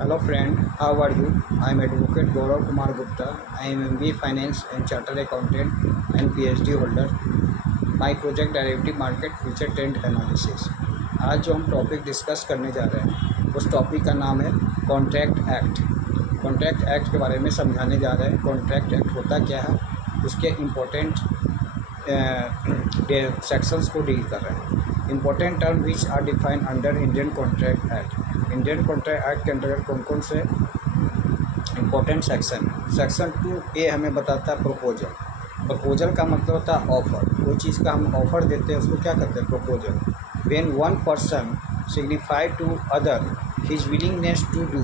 Hello friend, how are you? I am Advocate Gaurav Kumar Gupta. I am MBA Finance and Chartered Accountant and PhD holder. My project Derivative Market Future Trend Analysis. आज जो हम topic discuss करने जा रहे हैं उस topic का नाम है कॉन्ट्रैक्ट एक्ट। कॉन्ट्रैक्ट एक्ट के बारे में समझाने जा रहे हैं। कॉन्ट्रैक्ट एक्ट होता क्या है, उसके इम्पोर्टेंट सेक्शंस को डील कर रहे हैं। Important term which are defined under Indian contract act. Indian contract act के अंतर्गत कौन कौन से इम्पोर्टेंट सेक्शन है। सेक्शन 2A हमें बताता है प्रपोजल। प्रपोजल का मतलब होता है ऑफ़र। कोई चीज़ का हम ऑफ़र देते हैं उसको क्या करते हैं, proposal. When one person signify to other his willingness to do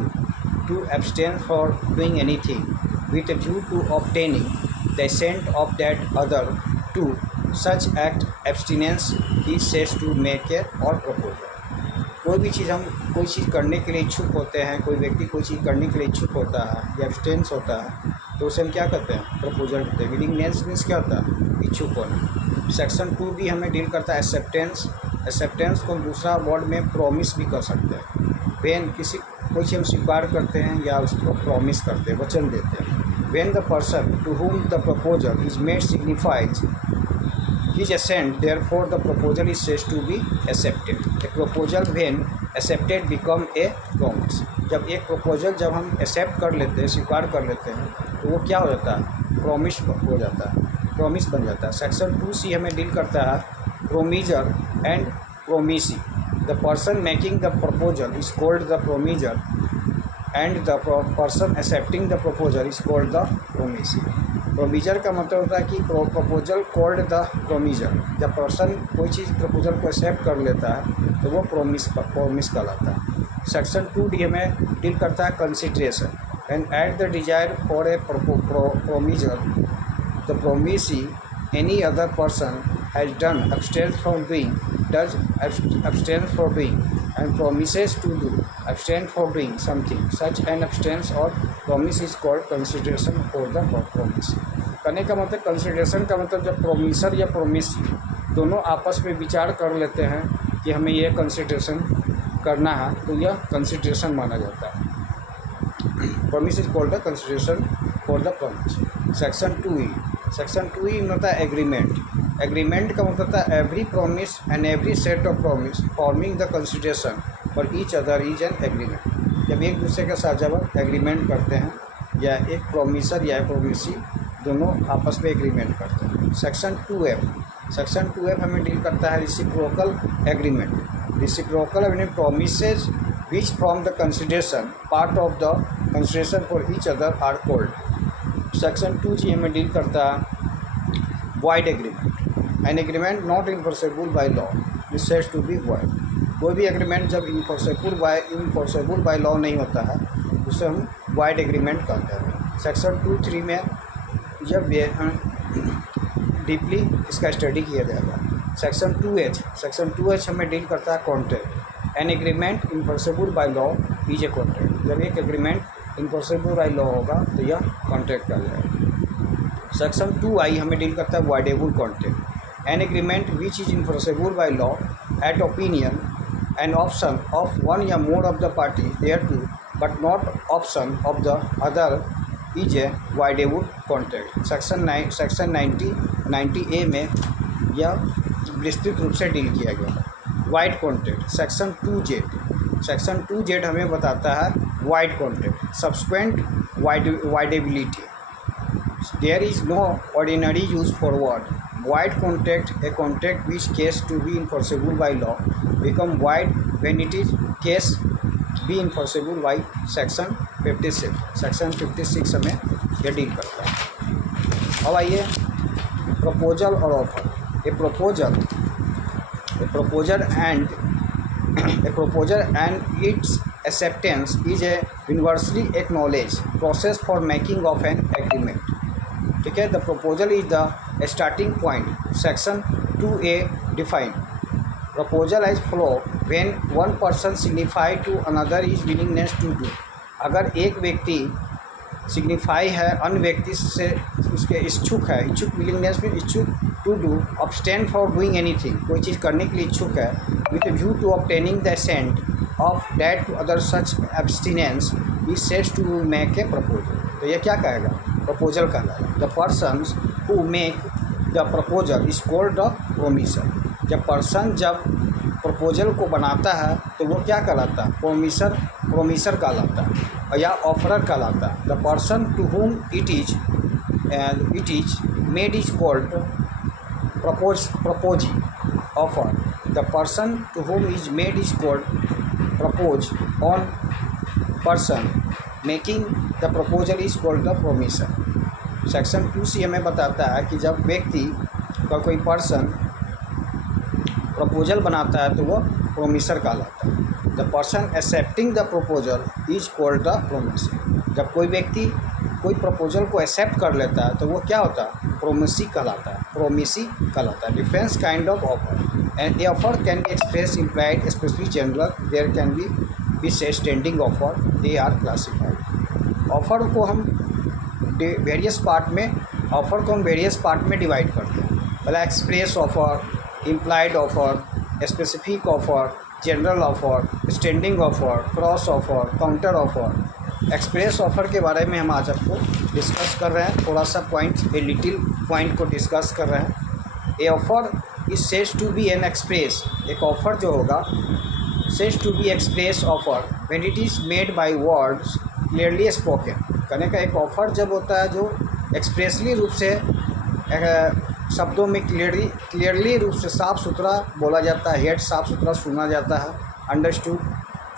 to abstain for doing anything with a view to obtaining the assent of that other to such act abstinence he says to make a or proposal। कोई भी चीज़ हम कोई चीज़ करने के लिए इच्छुक होते हैं, कोई व्यक्ति कोई चीज़ करने के लिए इच्छुक होता है या एब्सटेंस होता है तो उसे हम क्या कहते हैं, प्रपोजल कहते हैं। विलिंगनेस मीन्स क्या होता है, इच्छुक होना। सेक्शन 2B हमें डील करता है एक्सेप्टेंस। एक्सेप्टेंस को दूसरा वर्ड में प्रॉमिस भी कर सकते हैं। वेन किसी कोई चीज़ हम स्वीकार करते हैं या उसको प्रॉमिस करते हैं, वचन देते हैं। When the person to whom the proposal is made signifies his assent therefore the proposal is said to be accepted. A proposal when accepted become a promise. जब एक प्रपोजल जब हम एक्सेप्ट कर लेते हैं, स्वीकार कर लेते हैं तो वो क्या हो जाता है, प्रॉमिस हो जाता है, प्रॉमिस बन जाता है। सेक्शन 2C हमें डील करता है promisor and promisee. The person making the proposal is called the promiser and the person accepting the proposal is called the promisee। promiser का मतलब होता है कि proposal called the promiser। जब पर्सन कोई चीज़ प्रपोजल को एक्सेप्ट कर लेता है तो वो promise कहलाता है। सेक्शन 2D हमें डील करता है consideration and at the desire for a promiser the promisee any other person has done abstains from doing, does abstains for doing and promises to do abstain for doing something, such an abstain or promise is called consideration for the promise। करने का मतलब, consideration का मतलब जब promisor या promisee दोनों आपस में विचार कर लेते हैं कि हमें यह कंसिडरेशन करना है तो यह कंसिडरेशन माना जाता है। promise is called the consideration for the promise। Section 2E। Section 2E में होता है एग्रीमेंट। एग्रीमेंट का मतलब होता है every promise and every set of promise forming the consideration for each other is an agreement. जब एक दूसरे के साथ जब एग्रीमेंट करते हैं या एक प्रॉमिसर या प्रोमिसी दोनों आपस में एग्रीमेंट करते हैं। Section 2F। सेक्शन 2F हमें डील करता है reciprocal agreement. Reciprocal agreement promises which from the consideration part of the consideration for each other are called. Section 2G हमें डील करता है void agreement। an agreement not enforceable by law is said to be void। कोई भी agreement जब enforceable by law नहीं होता है उसे हम void एग्रीमेंट कहते हैं। सेक्शन 2-3 में जब डीपली इसका स्टडी किया जाएगा। Section 2H। सेक्शन 2H हमें डील करता है contract. An agreement enforceable by law is a contract. जब एक एग्रीमेंट इन्फोर्सेबल बाय लॉ होगा तो यह कॉन्ट्रैक्ट कहा जाएगा। सेक्शन 2I हमें डील करता है voidable contract. An agreement which is enforceable by law at opinion and option of one या more of the party thereto but not option of the other is a voidable contract. Section 90A में यह विस्तृत रूप से deal किया गया है। Void contract. Section 2Z। Section 2Z हमें बताता है void contract subsequent voidability. There is no ordinary use for word void contract। A contract which case to be enforceable by law become void when it is case be enforceable by section 56। section 56 हमें यह deal करता है। अब आइए proposal और offer. A proposal and its acceptance is a universally acknowledged process for making of an agreement। ठीक है, the proposal is the starting point. Section 2A define proposal as flow when one person signify to another is willingness to do. अगर एक व्यक्ति signify है अन्य व्यक्ति से उसके इच्छुक है, इच्छुक विलिंगनेस में इच्छुक to do abstain for doing anything, कोई चीज़ करने के लिए इच्छुक है with view to obtaining the assent of that to other such abstinence is said to make a proposal. तो ये क्या कहेगा, प्रपोजल कहलाएगा। The persons who make the proposal is called the promisor. जब पर्सन जब प्रपोजल को बनाता है तो वो क्या कहलाता है, प्रोमिसर कहलाता है या ऑफरर कहलाता है। The person to whom it is made is called proposee offer. The person to whom is made is called propose on person making the proposal is called the promisor. Section 2C हमें बताता है कि जब व्यक्ति का कोई person proposal बनाता है तो वो प्रोमिसर कहलाता है। The person accepting the proposal is called the promisor. जब कोई व्यक्ति कोई प्रपोजल को एक्सेप्ट कर लेता है तो वो क्या होता है, प्रोमिसी कहलाता है। Difference kind of offer and a offer can be express implied specific general there can be say standing offer they are classified. Offer को हम वेरियस पार्ट में डिवाइड करते हैं। पहला express offer, implied offer, specific offer, general offer, standing offer, cross offer, counter offer. Express offer के बारे में हम आज आपको डिस्कस कर रहे हैं। थोड़ा सा लिटिल पॉइंट को डिस्कस कर रहे हैं। A offer is said to be an express. एक ऑफर जो होगा said to be express offer when it is made by words clearly spoken. कहने का एक ऑफर जब होता है जो एक्सप्रेसली रूप से शब्दों में क्लियरली रूप से साफ़ सुथरा बोला जाता है, हेड साफ़ सुथरा सुना जाता है, अंडरस्टूड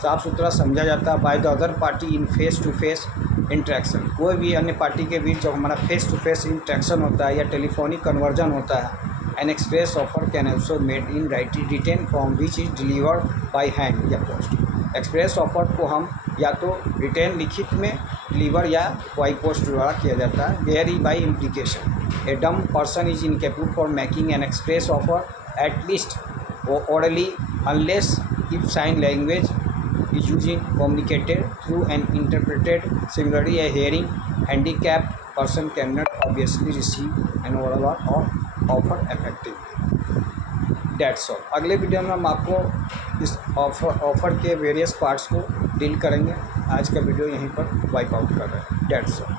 साफ़ सुथरा समझा जाता है by the other party in face to face interaction. कोई भी अन्य पार्टी के बीच जब हमारा फेस टू फेस इंटरेक्शन होता है या टेलीफोनिक कन्वर्जन होता है। An express offer can also made in written form which is delivered by hand या पोस्ट। एक्सप्रेस ऑफर को हम या तो रिटेन लिखित में डिलीवर या बाई पोस्ट द्वारा किया जाता है। Where is by implication a dumb person is incapable for making an express offer at least orally unless if sign language is used in communicated through and interpreted. Similarly, a hearing handicapped person cannot obviously receive an oral or offer effectively. That's all. अगले video में हम आपको इस offer के various parts को deal करेंगे। आज का वीडियो यहीं पर वाइप आउट कर रहे हैं। That's all.